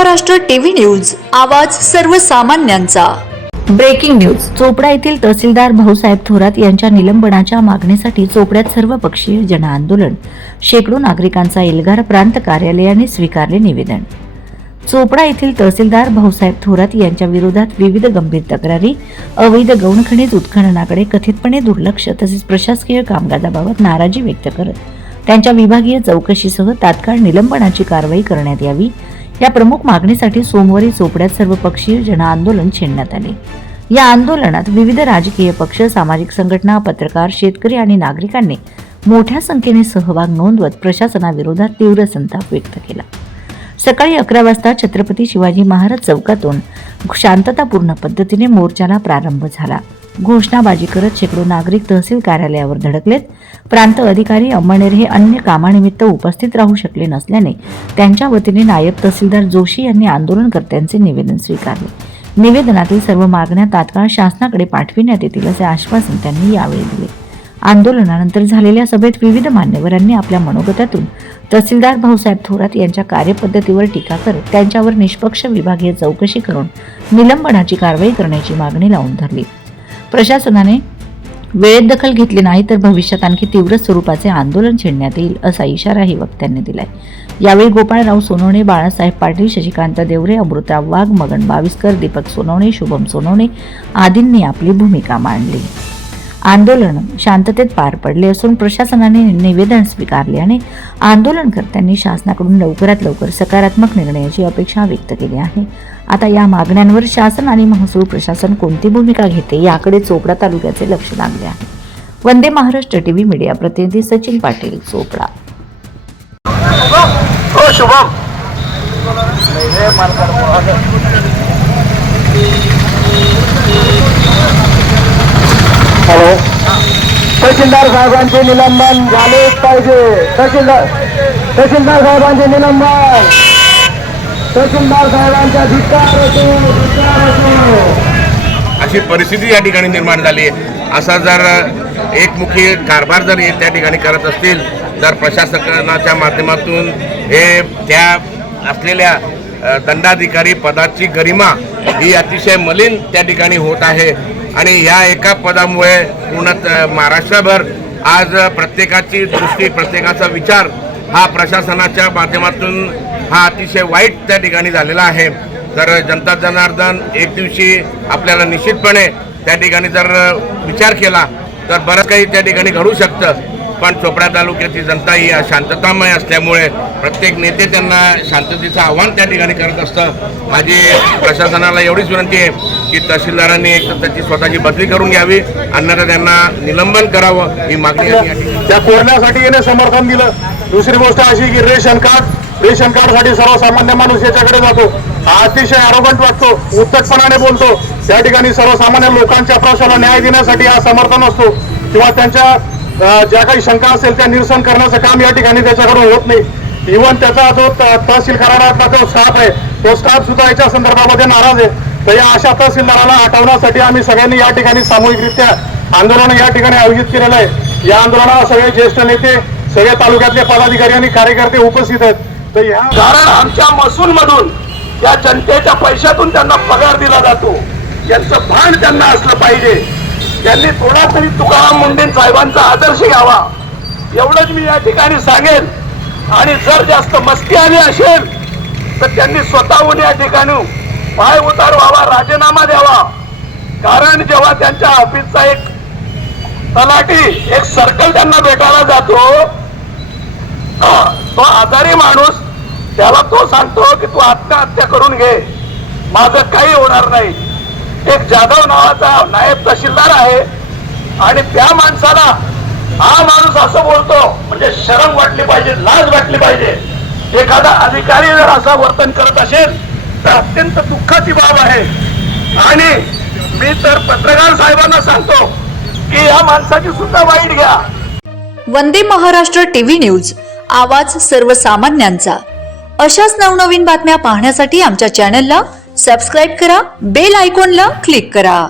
Maharashtra TV news, आवाज सर्वसामान्यांचा। Breaking news. Chopra येथील तहसीलदार भाऊसाहेब थोरात यांच्या निलंबनाच्या मागणीसाठी चोपड्यात सर्वपक्षीय जनआंदोलन। शेकडो नागरिकांचा एल्गार प्रांत कार्यालयाने स्वीकारले निवेदन। चोपडा येथील तहसीलदार भाऊसाहेब थोरात यांच्या विरोधात विविध गंभीर तक्रारी, अवैध गौणखनिज उत्खननाकडे कथितपणे दुर्लक्ष तसेच प्रशासकीय कामकाजाबाबत नाराजी व्यक्त करत त्यांच्या विभागीय चौकशीसह तात्काळ निलंबनाची कारवाई करण्यात यावी या प्रमुख मागणीसाठी सोमवारी चोपड्यात सर्वपक्षीय जनआंदोलन छेडण्यात आले। या आंदोलनात विविध राजकीय पक्ष, सामाजिक संघटना, पत्रकार, शेतकरी आणि नागरिकांनी मोठ्या संख्येने सहभाग नोंदवत प्रशासनाविरोधात तीव्र संताप व्यक्त केला। सकाळी 11 वाजता छत्रपती शिवाजी महाराज चौकातून शांततापूर्ण पद्धतीने मोर्चाला प्रारंभ झाला। घोषणाबाजी करत शेकडो नागरिक तहसील कार्यालयावर धडकलेत। प्रांत अधिकारी अंमळनेर हे अन्य कामानिमित्त उपस्थित राहू शकले नसल्याने त्यांच्या वतीने नायब तहसीलदार जोशी यांनी आंदोलनकर्त्यांचे निवेदन स्वीकारले। निवेदनातील सर्व मागण्या तात्काळ शासनाकडे पाठविण्यात येतील असे आश्वासन त्यांनी यावेळी दिले। आंदोलनानंतर झालेल्या सभेत विविध मान्यवरांनी आपल्या मनोगतातून तहसीलदार भाऊसाहेब थोरात यांच्या कार्यपद्धतीवर टीका करत त्यांच्यावर निष्पक्ष विभागीय चौकशी करून निलंबनाची कारवाई करण्याची मागणी लावून धरली। प्रशासनाने वेळेत दखल घेतली नाही तर भविष्यात आणखी तीव्र स्वरूपाचे आंदोलन छेडण्यात येईल असा इशाराही वक्त्यांनी दिलाय। यावेळी गोपाळराव सोनवणे, बाळासाहेब पाटील, शशिकांत देवरे, अमृता वाघ, मगन बाविस्कर, दीपक सोनवणे, शुभम सोनवणे आदींनी आपली भूमिका मांडली। आंदोलन शांततेत पार पडले असून प्रशासनाने निवेदन स्वीकारले आणि आंदोलनकर्त्यांनी शासनाकडून लवकरात लवकर सकारात्मक निर्णयाची अपेक्षा व्यक्त केली आहे। आता या मागण्यांवर शासन आणि महसूल प्रशासन कोणती भूमिका घेते याकडे चोपडा तालुक्याचे लक्ष लागले आहे। वंदे महाराष्ट्र टीव्ही मीडिया प्रतिनिधी सचिन पाटील, चोपडा। हॅलो, तहसीलदार साहेबांचे निलंबन झालेच पाहिजे। तहसीलदार साहेबांचे निलंबन, तहसीलदार साहेबांचा धिक्कार असो। अशी परिस्थिती या ठिकाणी निर्माण झाली आहे। असा जर एकमुखी कारभार जर त्या ठिकाणी करत असतील तर प्रशासनाच्या माध्यमातून हे त्या असलेल्या दंडाधिकारी पदाची गरिमा ही अतिशय मलिन त्या ठिकाणी होत आहे आणि या एका पदामुळे पूर्ण महाराष्ट्रभर आज प्रत्येकाची दृष्टी, प्रत्येकाचा विचार हा प्रशासनाच्या माध्यमातून हा अतिशय वाईट त्या ठिकाणी झालेला आहे। तर जनता जनार्दन एक दिवशी आपल्याला निश्चितपणे त्या ठिकाणी जर विचार केला तर बरंच काही त्या ठिकाणी घडू शकतं। पण चोपडा तालुक्याची जनता ही शांततामय असल्यामुळे प्रत्येक नेते त्यांना शांततेचं आव्हान त्या ठिकाणी करत असतं। माझी प्रशासनाला एवढीच विनंती आहे की तहसीलदारांनी एक तर त्याची स्वतःची बदली करून घ्यावी, अन्यथा त्यांना निलंबन करावं ही मागणी त्या कोरण्यासाठी येणे समर्थन दिलं। दुसरी गोष्ट अशी की रेशन कार्डसाठी सर्वसामान्य माणूस याच्याकडे जातो, हा अतिशय आरोगंट वाटतो, उत्तटपणाने बोलतो। त्या ठिकाणी सर्वसामान्य लोकांच्या प्रश्नाला न्याय देण्यासाठी हा समर्थन असतो किंवा त्यांच्या ज्या काही शंका असेल त्या निरसन करण्याचं काम या ठिकाणी त्याच्याकडून होत नाही। इव्हन त्याचा जो तहसील करारातला जो स्टाफ आहे तो स्टाफ सुद्धा याच्या संदर्भामध्ये नाराज आहे। तर या अशा तहसीलदाराला हटवण्यासाठी आम्ही सगळ्यांनी या ठिकाणी सामूहिकरित्या आंदोलन या ठिकाणी आयोजित केलेलं आहे। या आंदोलनाला सगळे ज्येष्ठ नेते, सगळे तालुक्यातले पदाधिकारी आणि कार्यकर्ते उपस्थित आहेत। तर या कारण आमच्या महसूल मधून या जनतेच्या पैशातून त्यांना पगार दिला जातो, यांचं भान त्यांना असलं पाहिजे। त्यांनी थोडा तरी तुकाराम मुंडे साहेबांचा आदर्श घ्यावा एवढंच मी या ठिकाणी सांगेन। आणि जर जास्त मस्ती आली असेल तर त्यांनी स्वतःहून या ठिकाणी पाय उतार व्हावा, राजीनामा द्यावा। कारण जेव्हा त्यांच्या ऑफिसचा एक तलाठी, एक सर्कल त्यांना भेटायला जातो, तो आजारी माणूस त्याला तो सांगतो की तू आत्महत्या करून घे, माझं काही होणार नाही। एक जाधव नावाचा नायब तहसीलदार आहे आणि त्या माणसाला हा माणूस असं बोलतो म्हणजे शरम वाटली पाहिजे, लाज वाटली पाहिजे। एखादा अधिकारी जर असं वर्तन करत असेल तर अत्यंत दुःखाची बाब आहे। आणि मी तर पत्रकार साहेबांना सांगतो की या माणसाची सुद्धा वाईट घ्या। वंदे महाराष्ट्र टीव्ही न्यूज, आवाज सर्वसामान्यांचा। अशाच नवनवीन बातम्या पाहण्यासाठी आमच्या चॅनलला सबस्क्राईब करा, बेल आयकॉनला क्लिक करा।